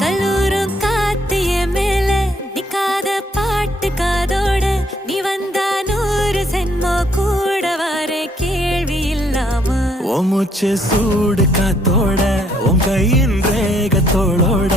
கல்லூரும் காத்திய மேல நிக்காத பாட்டு காதோட நீ வந்தா 100 சென்மோ கூட வர கேள்வி இல்லாம மூச்சு சூடு காத்தோட உன் கையின் ரேகத்தோளோட